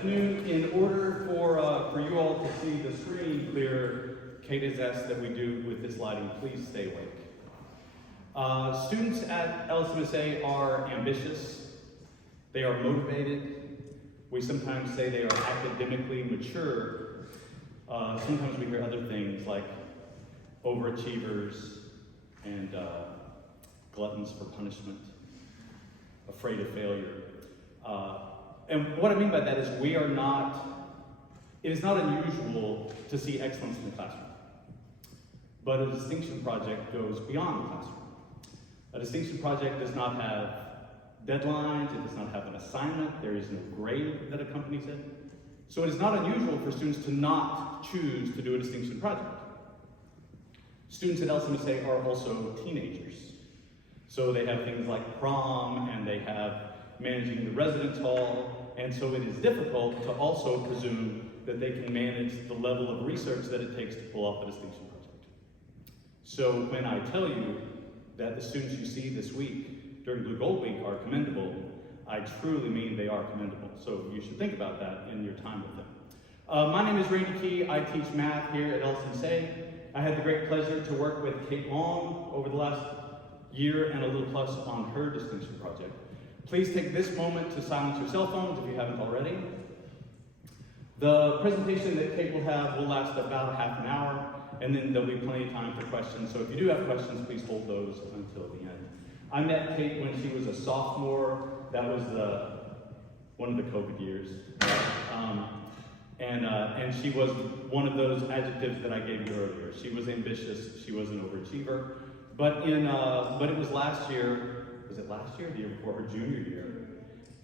afternoon. In order for you all to see the screen clear, Kate has asked that we do with this lighting, please stay awake. Students at LSMSA are ambitious. They are motivated. We sometimes say they are academically mature. Sometimes we hear other things like overachievers and gluttons for punishment, afraid of failure. And what I mean by that is it is not unusual to see excellence in the classroom. But a distinction project goes beyond the classroom. A distinction project does not have deadlines, it does not have an assignment, there is no grade that accompanies it. So it is not unusual for students to not choose to do a distinction project. Students at LSMSA are also teenagers. So they have things like prom, and they have managing the residence hall, and so it is difficult to also presume that they can manage the level of research that it takes to pull off a distinction project. So when I tell you that the students you see this week during Blue Gold Week are commendable, I truly mean they are commendable. So you should think about that in your time with them. My name is Randy Key. I teach math here at LSMSA. I had the great pleasure to work with Kate Long over the last year and a little plus on her distinction project. Please take this moment to silence your cell phones if you haven't already. The presentation that Kate will have will last about half an hour, and then there'll be plenty of time for questions. So if you do have questions, please hold those until the end. I met Kate when she was a sophomore. That was one of the COVID years. And she was one of those adjectives that I gave you earlier. She was ambitious, she was an overachiever. But it was last year, was it last year or the year before, her junior year,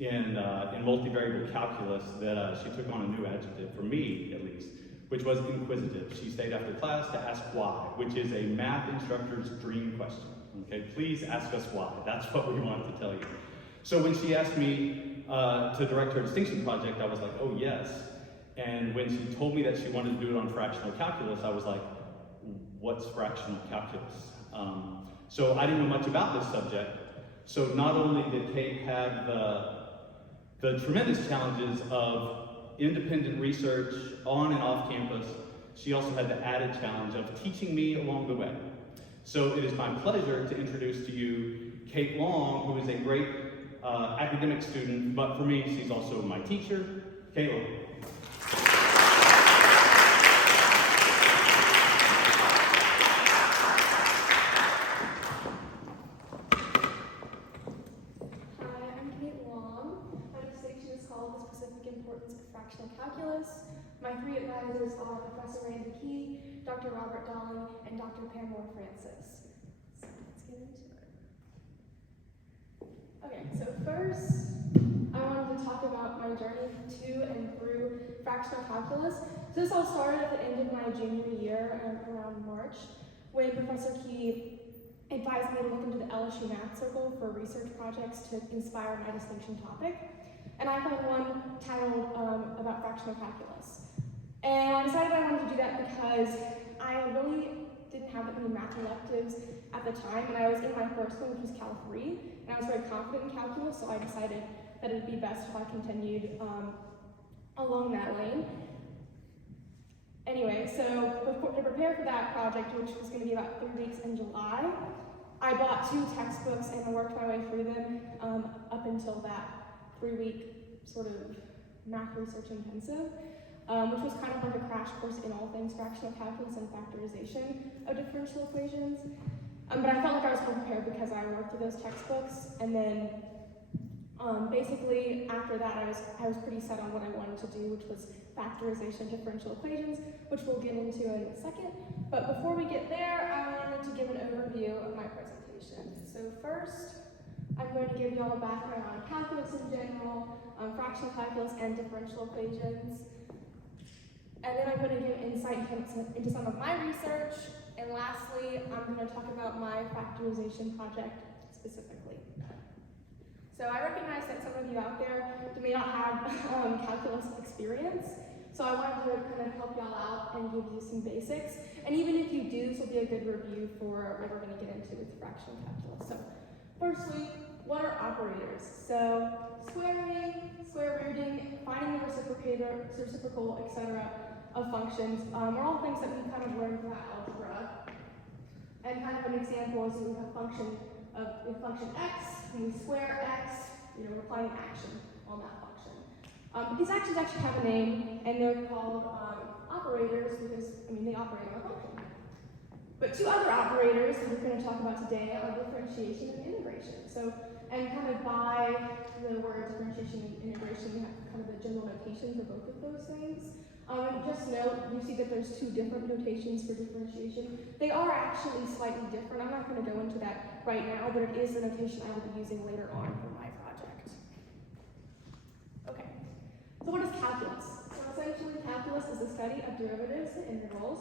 in multivariable calculus that she took on a new adjective, for me at least, which was inquisitive. She stayed after class to ask why, which is a math instructor's dream question. Okay, please ask us why. That's what we want to tell you. So when she asked me to direct her distinction project, I was like, oh yes. And when she told me that she wanted to do it on fractional calculus, I was like, what's fractional calculus? So I didn't know much about this subject. So not only did Kate have the tremendous challenges of independent research on and off campus, she also had the added challenge of teaching me along the way. So it is my pleasure to introduce to you Kate Long, who is a great academic student, but for me, she's also my teacher. Kate Long. Fractional Calculus. My three advisors are Professor Randy Key, Dr. Robert Dolly, and Dr. Pamela Francis. So let's get into it. Okay, so first, I wanted to talk about my journey to and through fractional calculus. So this all started at the end of my junior year, around March, when Professor Key advised me to look into the LSU Math Circle for research projects to inspire my distinction topic. And I found one titled about fractional calculus. And I decided I wanted to do that because I really didn't have that many math electives at the time, and I was in my first one, which was Cal 3, and I was very confident in calculus, so I decided that it would be best if I continued along that lane. Anyway, so to prepare for that project, which was going to be about 3 weeks in July, I bought 2 textbooks and I worked my way through them up until that 3-week sort of math research intensive, which was kind of like a crash course in all things fractional calculus and factorization of differential equations. But I felt like I was more prepared because I worked through those textbooks, and then basically after that I was pretty set on what I wanted to do, which was factorization of differential equations, which we'll get into in a second. But before we get there, I wanted to give an overview of my presentation. So first, I'm going to give you all a background on calculus in general, fractional calculus and differential equations. And then I'm going to give insight into some of my research. And lastly, I'm going to talk about my factorization project specifically. So I recognize that some of you out there may not have calculus experience. So I wanted to kind of help y'all out and give you some basics. And even if you do, this will be a good review for what we're going to get into with fractional calculus. So firstly, what are operators? So squaring, square rooting, finding the reciprocal, etc. of functions are all things that we kind of learned throughout algebra. And kind of an example is we have function x, and we square x, we're applying action on that function. These actions actually have a name, and they're called operators because, they operate on a function. But two other operators that we're going to talk about today are differentiation and integration. So, and kind of by the word differentiation and integration, we have kind of the general notation for both of those things. And just note, you see that there's two different notations for differentiation. They are actually slightly different. I'm not going to go into that right now, but it is the notation I will be using later on for my project. Okay, so what is calculus? So essentially, calculus is the study of derivatives and integrals.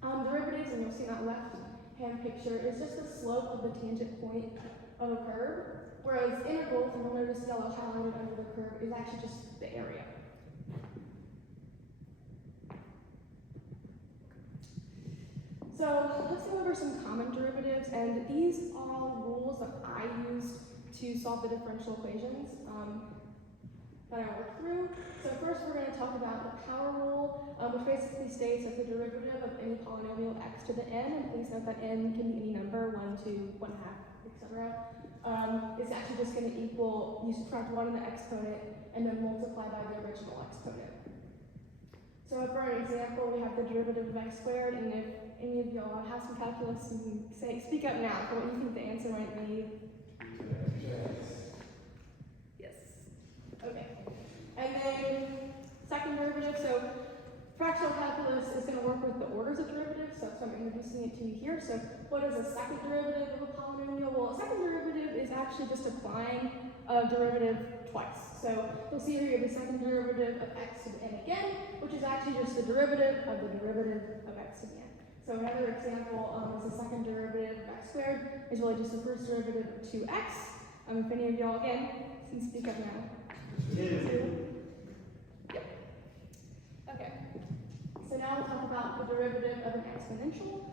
Derivatives, and you'll see that left-hand picture, is just the slope of the tangent point of a curve, whereas integrals, and you'll notice yellow highlighted under the curve, is actually just the area. So let's go over some common derivatives, and these are all rules that I used to solve the differential equations that I worked through. So first we're going to talk about the power rule, which basically states that the derivative of any polynomial x to the n, and please note that n can be any number, 1, 2, 1 half, etc., is actually just going to equal, you subtract 1 in the exponent and then multiply by the original exponent. So for an example, we have the derivative of x squared, and if any of y'all have some calculus, you can speak up now for what you think the answer might be. Yes. Okay. And then second derivative, so fractional calculus is going to work with the orders of derivatives, so that's why I'm introducing it to you here. So what is a second derivative of a polynomial? Well, a second derivative is actually just applying a derivative twice. So you'll see here you have the second derivative of x to the n again, which is actually just the derivative of the derivative of x to the n. So another example is the second derivative of x squared is really just the first derivative of 2x. If any of y'all, again, can speak up now. Yep. Okay. So now we'll talk about the derivative of an exponential.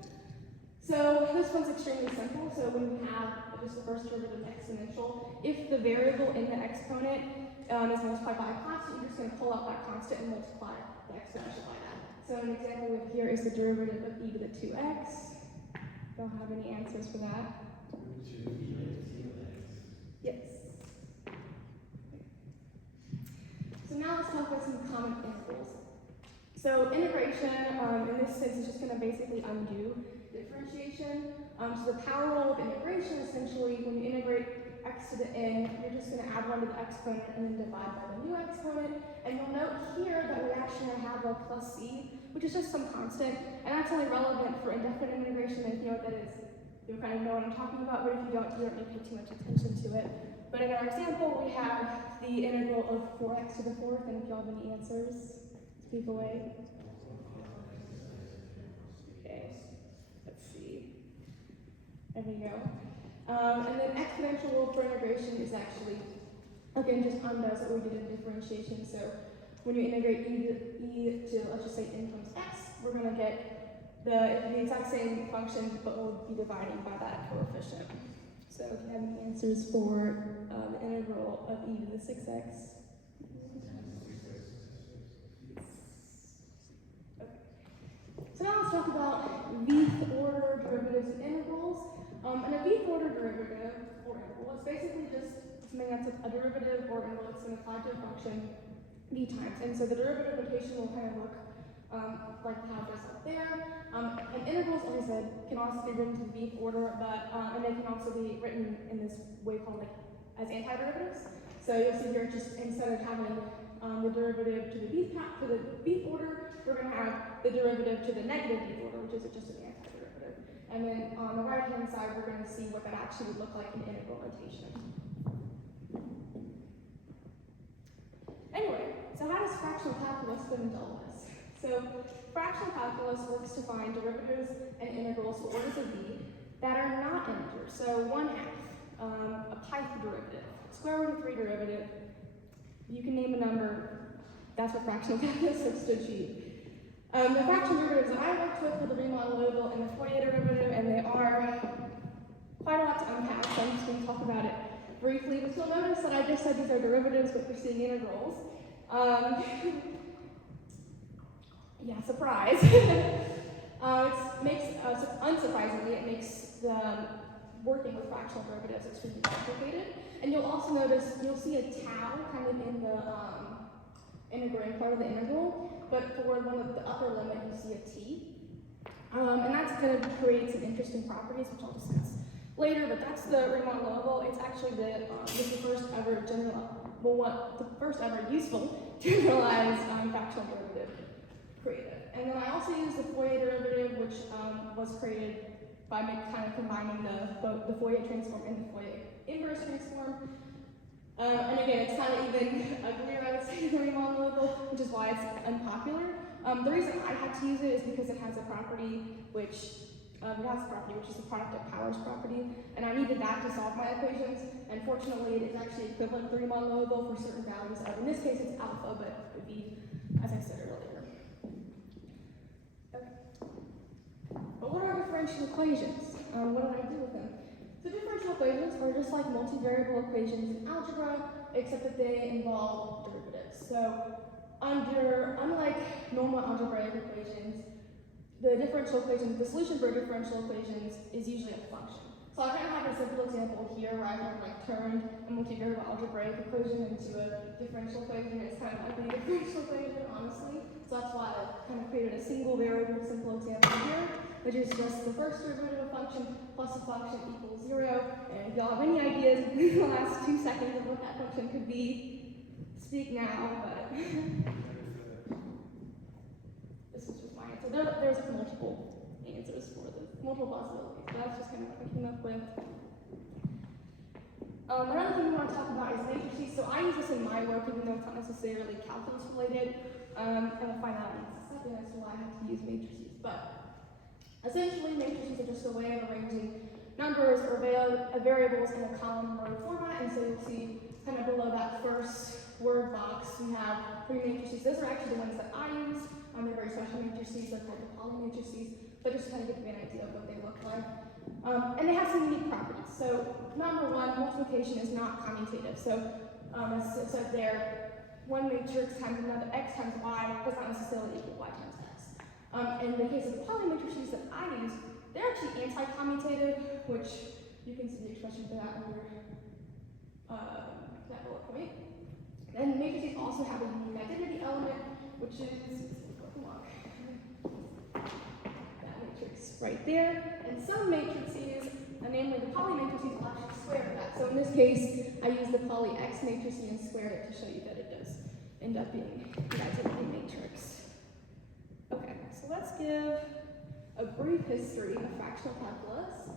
So this one's extremely simple. So when we have just the first derivative of exponential, if the variable in the exponent is multiplied by a constant, you're just going to pull out that constant and multiply the exponential by that. So an example we have here is the derivative of e to the 2x. Don't have any answers for that? Yes. So now let's talk about some common integrals. So integration, in this sense, is just going to basically undo differentiation. So the power rule of integration, essentially, when you integrate x to the n, you're just going to add 1 to the exponent and then divide by the new exponent. And you'll note here that we actually have a plus c, which is just some constant, and that's only relevant for indefinite integration. And if you know what that is, you'll kind of know what I'm talking about, but if you don't need to pay too much attention to it. But in our example, we have the integral of 4x to the 4th, and if y'all have any answers, speak away. Okay, let's see. There we go. And then exponential rule for integration is actually, again, just undoes what we did in differentiation. So when you integrate e to, let's just say, n times x, we're going to get the exact same function, but we'll be dividing by that coefficient. So if you have any answers for the integral of e to the 6x. Okay. So now let's talk about nth order derivatives and integrals. And a nth order derivative or integral is basically just something that's a derivative or integral that's going to apply to a function v times. And so the derivative notation will kind of look like how it does up there. And integrals, like I said, can also be written to the nth order, but and they can also be written in this way called like as antiderivatives. So you'll see here, just instead of having the derivative to the nth order, we're going to have the derivative to the negative nth order, which is just an antiderivative. And then on the right-hand side, we're going to see what that actually would look like in integral notation. Anyway, so how does fractional calculus fit into all this? So fractional calculus works to find derivatives and integrals for orders of v that are not integers. So 1/2, a pi derivative, square root of 3 derivative. You can name a number. That's what fractional calculus looks to achieve. The fractional derivatives that I worked with were the remodelable and the Fourier derivative, and they are quite a lot to unpack, so I'm just going to talk about it briefly, but you'll notice that I just said these are derivatives, but we're seeing integrals. Yeah, surprise. Unsurprisingly, it makes the working with fractional derivatives extremely complicated. And you'll also notice, you'll see a tau kind of in the integrating part of the integral, but for one of the upper limit, you see a t. And that's going to create some interesting properties, which I'll discuss later, but that's the Riemann-Loewel. It's actually the first ever useful generalized fractional derivative created. And then I also used the Fourier derivative, which was created by kind of combining the Fourier transform and the Fourier inverse transform. And again, it's kind of even uglier, I would say, than Riemann-Loewel, which is why it's unpopular. The reason I had to use it is because it has a property which is the product of powers property, and I needed that to solve my equations. And fortunately, it is actually equivalent to Riemann-Loewel for certain values of, in this case, it's alpha, but it would be, as I said earlier. Okay. But what are differential equations? What do I do with them? So differential equations are just like multivariable equations in algebra, except that they involve derivatives. So unlike normal algebraic equations, the solution for differential equations is usually a function. So I kind of have a simple example here where I kind of like turned a multivariable algebraic equation into a differential equation. It's kind of like a differential equation, honestly. So that's why I kind of created a single variable simple example here, which is just the first derivative of a function plus a function equals 0. And if y'all have any ideas in the last 2 seconds of what that function could be, speak now, but this is just my answer. There's multiple answers for this, multiple possibilities, but that's just kind of what I came up with. Another thing we want to talk about is matrices. So I use this in my work, even though it's not necessarily calculus related, and we'll find out in a second as to why I have to use matrices. But essentially, matrices are just a way of arranging numbers or variables in a column word format, and so you'll see kind of below that first word box, we have 3 matrices. Those are actually the ones that I use. They're very special matrices, they're called the polymatrices, but just to kind of give you an idea of what they look like. And they have some unique properties. So number one, multiplication is not commutative. So as it said there, one matrix times another x times y does not necessarily equal y times x. In the case of the polymatrices that I use, they're actually anti-commutative, which you can see the expression for that under that bullet point. And matrices also have a unique identity element, which is that matrix right there. And some matrices, namely the polymatrices, will actually square that. So in this case, I use the poly X matrix and squared it to show you that it does end up being the identity matrix. Okay, so let's give a brief history of fractional calculus.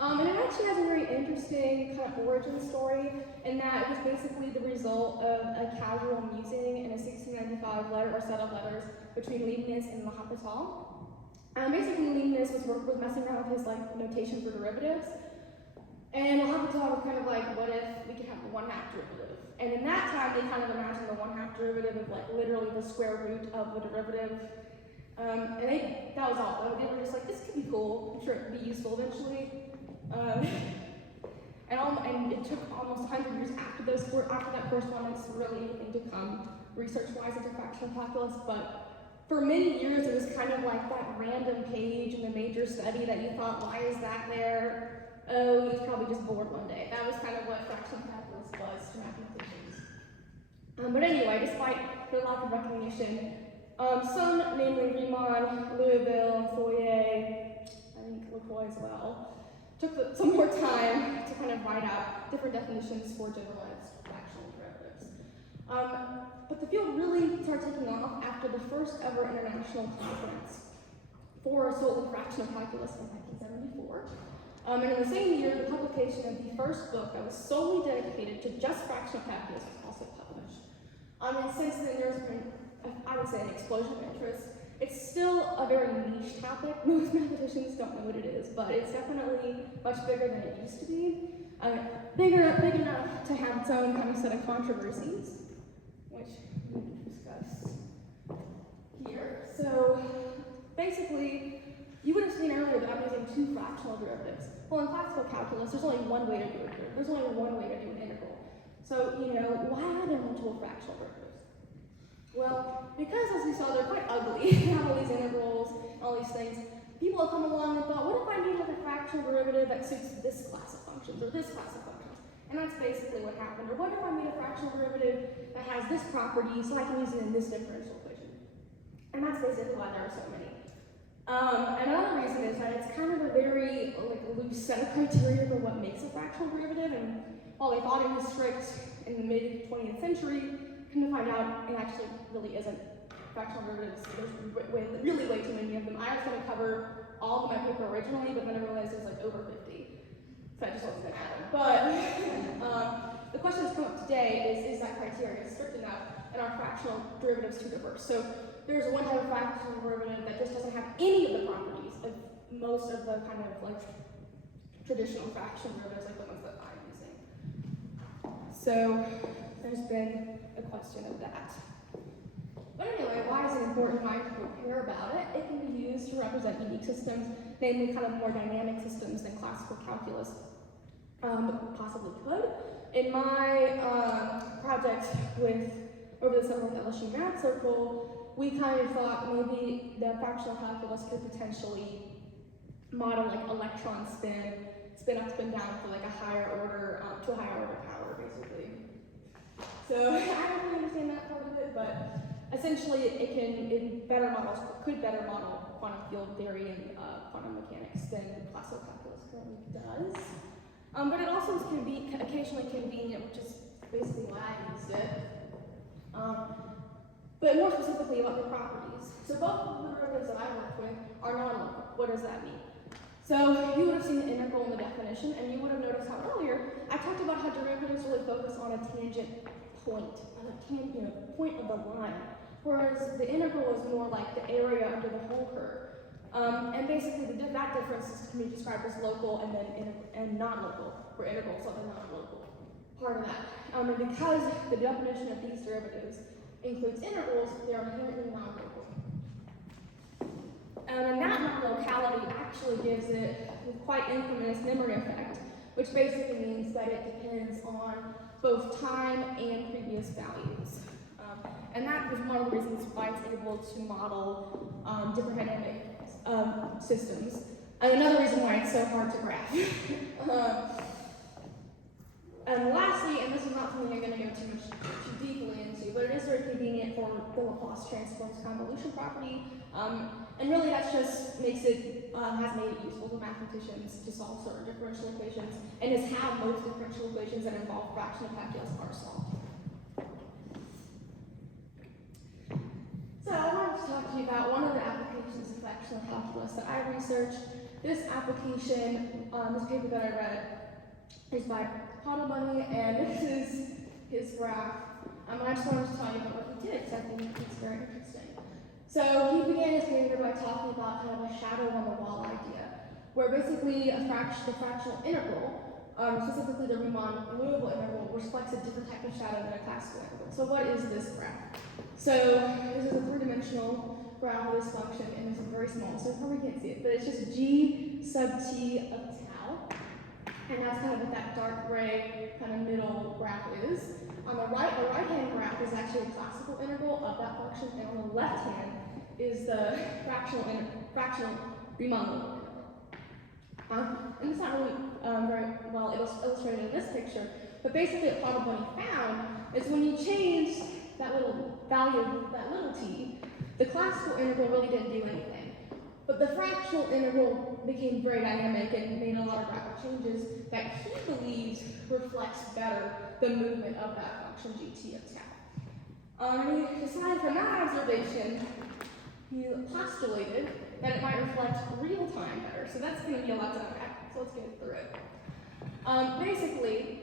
And it actually has a very interesting kind of origin story in that it was basically the result of a casual musing in a 1695 letter or set of letters between Leibniz and L'Hopital. Basically, Leibniz was messing around with his notation for derivatives, and L'Hopital was kind of like, what if we could have a 1/2 derivative? And in that time, they kind of imagined the 1/2 derivative of literally the square root of a derivative. And that was all. They were just like, this could be cool. I'm sure it could be useful eventually. And it took almost 100 years after that correspondence for really anything to come research-wise into fractional calculus. But for many years, it was kind of like that random page in the major study that you thought, why is that there? Oh, he's probably just bored one day. That was kind of what fractional calculus was to mathematicians. But anyway, despite the lack of recognition, some, namely Riemann, Liouville, Fourier, I think Lecoy as well, took some more time to kind of write out different definitions for generalized fractional derivatives. But the field really started taking off after the first ever international conference for solely fractional calculus in 1974. And in the same year, the publication of the first book that was solely dedicated to just fractional calculus was also published. And since then, there's been, I would say, an explosion of interest. It's still a very niche topic. Most mathematicians don't know what it is, but it's definitely much bigger than it used to be. Big enough to have its own kind of set of controversies, which we can discuss here. So basically, You would have seen earlier that I'm using two fractional derivatives. Well, in classical calculus, there's only one way to do it. There's only one way to do an integral. So, why are there multiple fractional derivatives? Well, because as we saw, they're quite ugly. You have all these integrals, all these things. People have come along and thought, what if I need like a fractional derivative that suits this class of functions or this class of functions? And that's basically what happened. Or what if I need a fractional derivative that has this property so I can use it in this differential equation? And that's basically why there are so many. Another reason is that it's kind of a very loose set of criteria for what makes a fractional derivative, and while they thought it was strict in the mid-20th century, come to find out it actually really isn't. Fractional derivatives, there's really way too many of them. I was going to cover all of my paper originally, but then I realized there's like over 50, so I just wasn't going to happen. But the question that's come up today is that criteria strict enough, and are fractional derivatives too diverse? So there's one type of fractional derivative that just doesn't have any of the properties of most of the kind of like traditional fractional derivatives, like the ones that I'm using. So there's been a question of that. But anyway, why is it important? Why do people care about it? It can be used to represent unique systems, namely kind of more dynamic systems than classical calculus possibly could. In my project over the summer with LSU Math Circle, we kind of thought maybe the fractional calculus could potentially model like electron spin up, spin down for like a higher order, to a higher order power, basically. So I don't really understand that part of it, but essentially it could better model quantum field theory and quantum mechanics than classical calculus currently does. But it also is occasionally convenient, which is basically why I used it. But more specifically about the properties. So both of the derivatives that I worked with are non-local. What does that mean? So you would have seen the integral in the definition, and you would have noticed how earlier I talked about how derivatives really focus on a tangent point, point of the line, whereas the integral is more like the area under the whole curve. And basically, that difference can be described as local and non-local, where integrals are the non-local part of that. And because the definition of these derivatives includes integrals, they are inherently non-local. And that non-locality actually gives it a quite infamous memory effect, which basically means that it depends on both time and previous values. And that was one of the reasons why it's able to model different dynamic systems. And another reason why it's so hard to graph. And lastly, and this is not something I'm going to go too deeply into, but it is very convenient for the Laplace transform's convolution property. And really that just makes it, has made it useful to mathematicians to solve certain differential equations, and is how most differential equations that involve fractional calculus are solved. So I wanted to talk to you about one of the applications of fractional calculus that I researched. This application, this paper that I read, is by Bunny, and this is his graph. I just wanted to tell you about what he did, because I think it's very interesting. So he began his paper by talking about kind of a shadow on the wall idea, where basically the fractional integral, specifically the Riemann-Liouville integral, reflects a different type of shadow than a classical integral. So what is this graph? So this is a three-dimensional graph of this function, and it's very small, so you probably can't see it, but it's just g sub t of tau. And that's kind of what that dark gray kind of middle graph is. On the right-hand graph is actually a classical integral of that function, and on the left hand is the fractional Riemann-Liouville integral. And it's not really very well illustrated in this picture, but basically what Bunny found is when you change that little value, that little t, the classical integral really didn't do anything. But the fractional integral became very dynamic and made a lot of rapid changes that he believes reflects better the movement of that function gt of tau. And he decided from that observation, he postulated that it might reflect real time better. So that's going to be a lot to unpack, so let's get through it. Basically,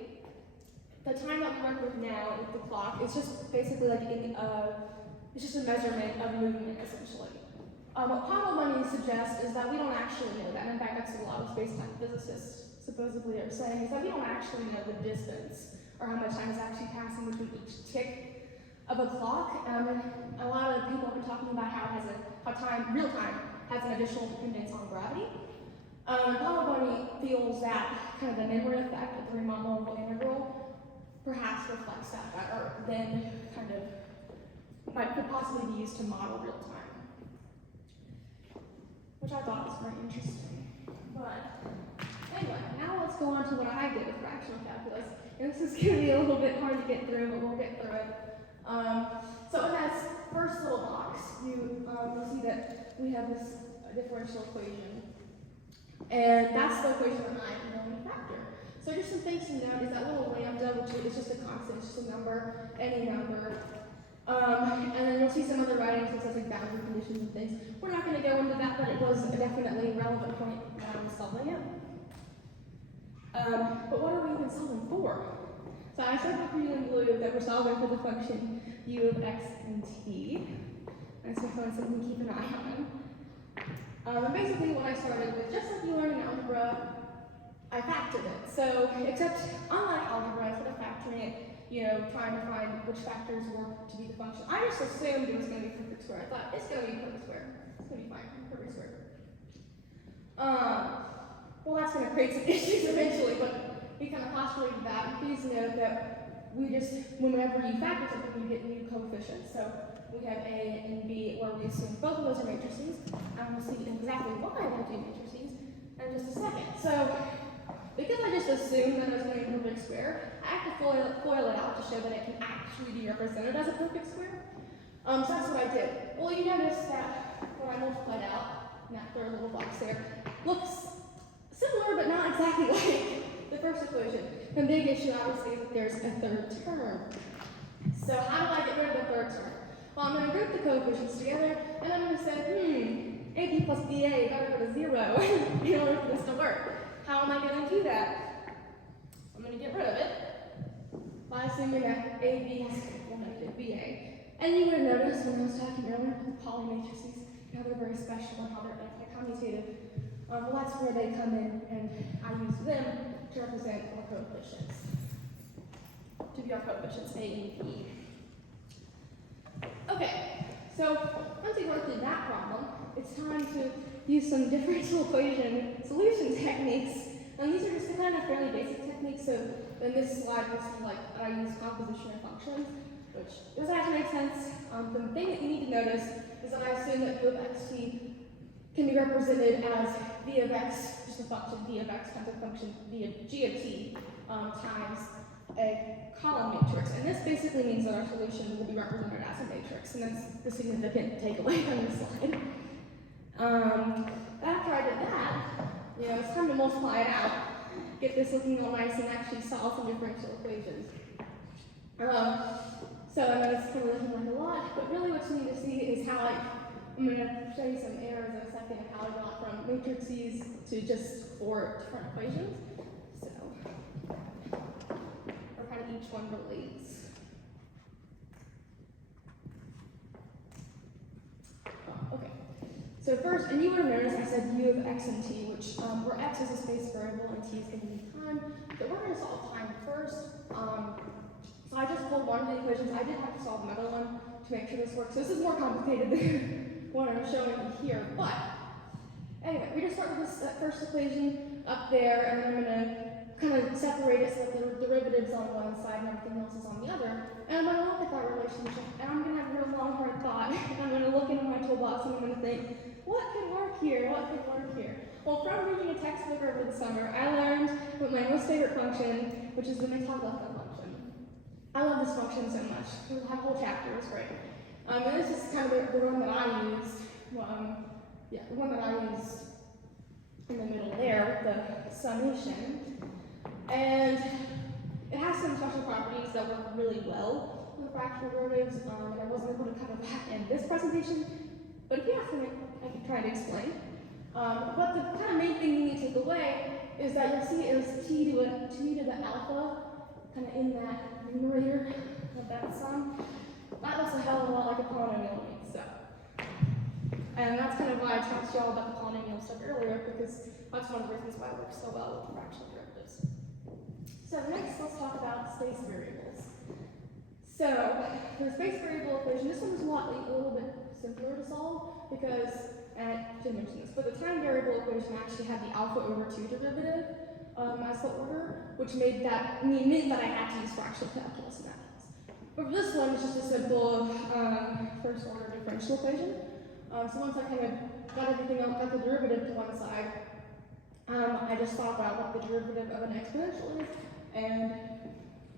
the time that we work with now with the clock is just basically like it's just a measurement of movement, essentially. What Bunny suggests is that we don't actually know that. In fact, that's what a lot of space-time physicists supposedly are saying, is that we don't actually know the distance or how much time is actually passing between each tick of a clock. And a lot of people have been talking about how real time has an additional dependence on gravity. Probably feels that kind of the memory effect of the Riemann local integral perhaps reflects that better than kind of could possibly be used to model real time, which I thought was very interesting. But anyway, now let's go on to what I did with fractional calculus. And this is going to be a little bit hard to get through, but we'll get through it. So in that first little box, you'll see that we have this differential equation. And that's the equation that I'm going to factor. So just some things to note is that little lambda, which is just a constant, it's just a number, any number. And then you'll see some other writings that says like boundary conditions and things. We're not going to go into that, but it was definitely a relevant point when I was solving it. But what are we even solving for? So I started with in blue that we're solving for the function u of x and t. That's definitely something to keep an eye on. And basically what I started with, just like you learned in algebra, I factored it. So, except unlike algebra, instead of factoring it, trying to find which factors work to be the function, I just assumed it was going to be perfect square. I thought, it's going to be perfect square. It's going to be fine, perfect square. Well, that's going to create some issues eventually, but we kind of postulated that. Please note that we just, whenever you factor something, you get new coefficients. So we have A and B, where we assume both of those are matrices, and we'll see exactly why we'll do matrices in just a second. So, because I just assumed that it was going to be a perfect square, I have to foil it out to show that it can actually be represented as a perfect square. So that's what I did. Well, you notice that what I multiplied out in that third little box there looks similar, but not exactly like the first equation. The big issue, obviously, is that there's a third term. So how do I get rid of the third term? Well, I'm going to group the coefficients together, and I'm going to say, AB plus BA better go to 0 in order for this to work. How am I going to do that? I'm going to get rid of it by assuming that AB has to equal negative BA. And you would have noticed when I was talking earlier about the polymatrices, how they're very special and how they're anti-commutative. Well, that's where they come in, and I use them to represent our coefficients, to be our coefficients A and B. Okay, so once we work through that problem, it's time to use some differential equation solution techniques. And these are just kind of fairly basic techniques. So in this slide, we'll see like I use composition of functions, which does actually make sense. The thing that you need to notice is that I assume that u of xt can be represented as v of x, just a function, v of x times a function v of g of t times a column matrix. And this basically means that our solution will be represented as a matrix. And that's the significant takeaway from this slide. After I did that, it's time to multiply it out, get this looking all nice, and actually solve some differential equations. So I know it's kind of looking like a lot, but really what you need to see is how I'm going to show you some errors in a second of how I got from matrices to just 4 different equations. So, or kind of each one relates. Okay. So first, and you would have noticed I said u of x and t, which where x is a space variable and t is going to be time. So we're going to solve time first. So I just pulled one of the equations. I did have to solve another one to make sure this works. So this is more complicated than what I'm showing you here. But anyway, we just start with this first equation up there, and then I'm going to kind of separate it so that the derivative's on one side and everything else is on the other. And I'm going to look at that relationship, and I'm going to have a real long, hard thought. And I'm going to look into my toolbox, and I'm going to think, what could work here? What could work here? Well, from reading a textbook over the summer, I learned what my most favorite function, which is the Mittag-Leffler function. I love this function so much. The whole chapter was great. And this is kind of the one that I used. The one that I used in the middle there, the summation. And it has some special properties that work really well with fractional derivatives, and I wasn't able to cover that in this presentation. But if you ask me, I can try to explain. But the kind of main thing you need to take away is that you'll see is t to the alpha, kind of in that numerator of that sum. That looks a hell of a lot like a polynomial to me, so. And that's kind of why I talked to y'all about the polynomial stuff earlier, because that's one of the reasons why it works so well with fractional derivatives. So next, let's talk about space variables. So the space variable equation, this one was a little bit simpler to solve, because and I should mention this, but the time variable equation actually had the alpha over 2 derivative as the order, which meant that I had to use fractional calculus in that case. But for this one, it's just a simple first order differential equation. So once I kind of got everything else, got the derivative to one side, I just thought about what the derivative of an exponential is and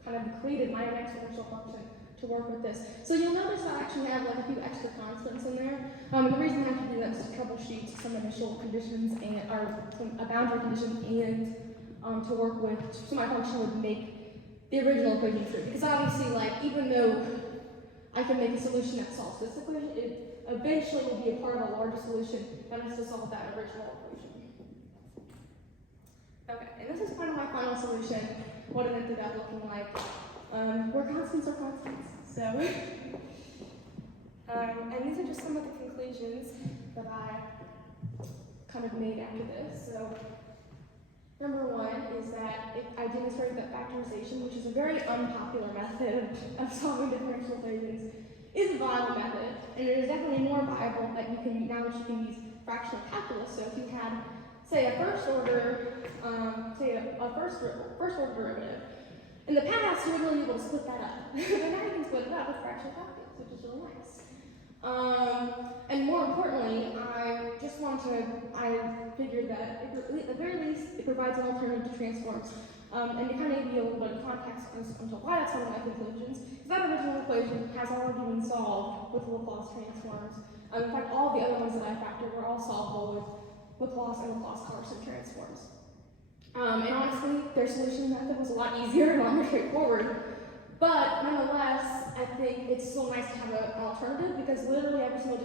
kind of created my own exponential function to work with this. So you'll notice I actually have like a few extra constants in there. The reason I have to do that is to troubleshoot some initial conditions a boundary condition and to work with, so my function would make the original equation true. Because obviously, like, even though I can make a solution that solves this equation, it eventually will be a part of a larger solution that has to solve that original equation. Okay, and this is kind of my final solution, what it ended up looking like. Where constants are constants. So, and these are just some of the conclusions that I kind of made after this. So, number one is that I demonstrated that factorization, which is a very unpopular method of solving differential equations, is a viable method, and it is definitely more viable that you can now that you can use fractional calculus. So if you had, say, a first order derivative. In the past, you wouldn't really be able to split that up. But now you can split it up with fractional calculus, which is really nice. And more importantly, I figured that at the very least, it provides an alternative to transforms. And to kind of give you a little bit of context onto why that's one of my conclusions, is that original equation has already been solved with Laplace transforms. In fact, all the other ones that I factored were all solvable with Laplace and Laplace-Carson transforms. And honestly, their solution method was a lot easier and a lot more straightforward. But nonetheless, I think it's still nice to have an alternative because literally every single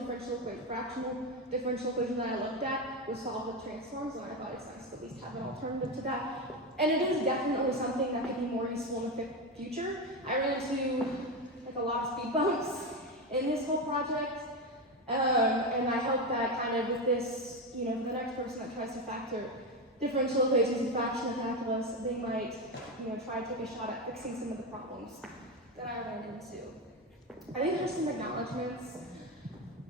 fractional differential equation that I looked at was solved with transforms, and I thought it's nice to at least have an alternative to that. And it is definitely something that could be more useful in the future. I ran into like a lot of speed bumps in this whole project, and I hope that kind of with this, for the next person that tries to factor differential equations in fractional calculus, they might, try to take a shot at fixing some of the problems that I ran into. I think there's some acknowledgements.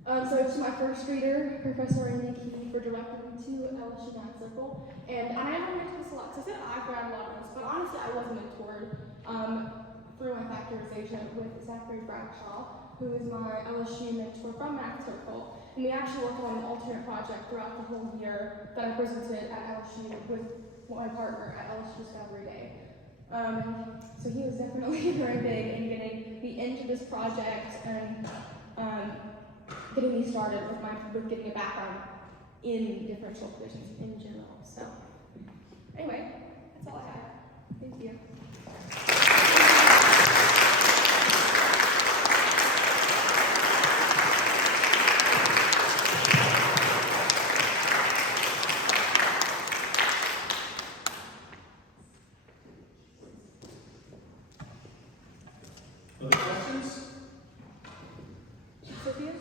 So to my first reader, Professor Amy Key, for directing me to LSU Circle. And I haven't mentioned this a lot, because I said I've read a lot of this, but honestly I was mentored through my factorization with Zachary Bradshaw, who is my LSU mentor from Math Circle. And we actually worked on an alternate project throughout the whole year that I presented at LSU with my partner at LSU Discovery Day. So he was definitely very big in getting me into this project and getting me started with getting a background in differential equations in general. So anyway, that's all I have. Thank you. Other questions? Sophia?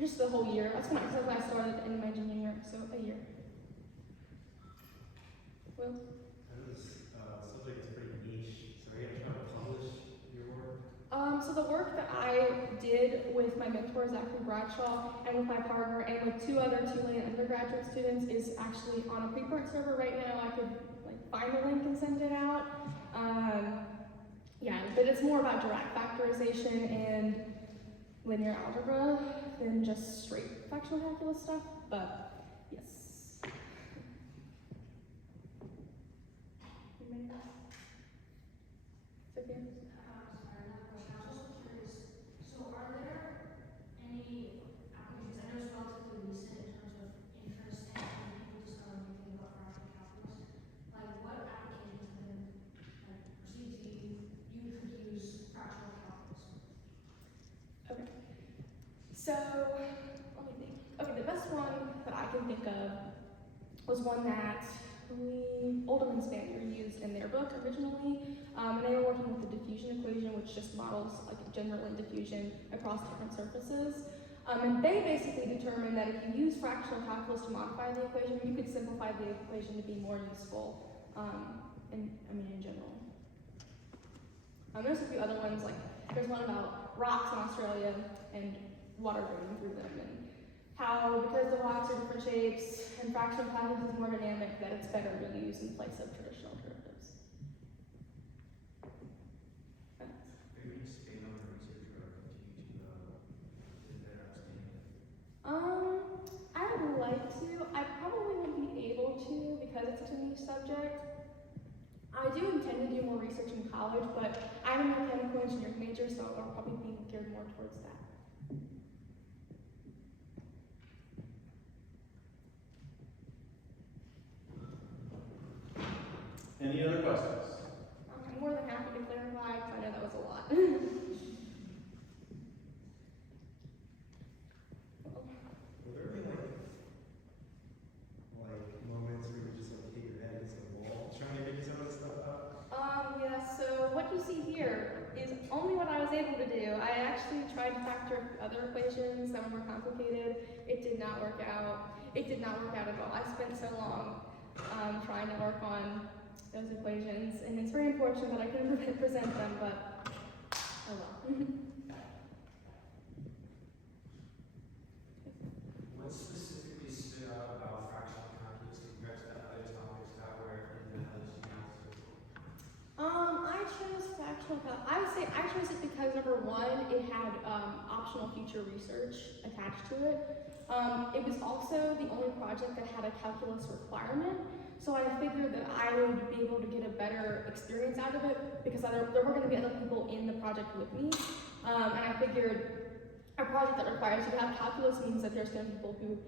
Just the whole year. That's when I started in my junior year, so a year. Will? That was something that's pretty niche. So are you trying to publish your work? So the work that I did with my mentor, Zachary Bradshaw, and with my partner, and with two other Tulane undergraduate students is actually on a preprint server right now. I could find the link and send it out. Yeah, but it's more about direct factorization and linear algebra than just straight fractional calculus stuff, but yes. Anybody else? Sophia? Sorry, another question. I was also curious. So, are there any applications? I know it's relatively recent in terms of interest and people just know anything about fractional calculus. Like, what applications within CT you could use fractional calculus? Okay. So, let me think. Okay, the best one that I can think of was one that Oldham and Spander used in their book originally. And they were working with the diffusion equation, which just models general diffusion across different surfaces. And they basically determined that if you use fractional calculus to modify the equation, you could simplify the equation to be more useful in general. There's a few other ones, like there's one about rocks in Australia and water draining through them, and how because the rocks are different shapes and fractional calculus is more dynamic, that it's better to use in place of traditional derivatives. Are you going to expand on the research or continue to better understand it? I would like to. I probably won't be able to because it's such a niche subject. I do intend to do more research in college, but I'm a mechanical engineering major, so I'll probably be geared more towards that. Any other questions? I'm more than happy to clarify because I know that was a lot. Were there any like moments where you just like hit your head against the wall trying to figure some of this stuff out? Yeah, so what you see here is only what I was able to do. I actually tried to factor other equations that were more complicated. It did not work out. It did not work out at all. I spent so long trying to work on those equations, and it's very unfortunate that I couldn't present them, but oh well. What specifically stood out about fractional calculus compared to the other topics that were in the LSMSA? I chose fractional calculus. I would say I chose it because number one, it had optional future research attached to it. It was also the only project that had a calculus requirement, so I figured that I would be able to get a better experience out of it because there were going to be other people in the project with me, and I figured a project that requires you to have calculus means that there's going to be people who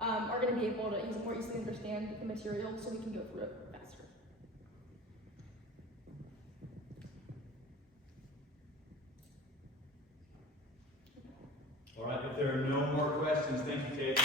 are going to be able to more easily understand the material, so we can go through it faster. All right, if there are no more questions, thank you, Kate.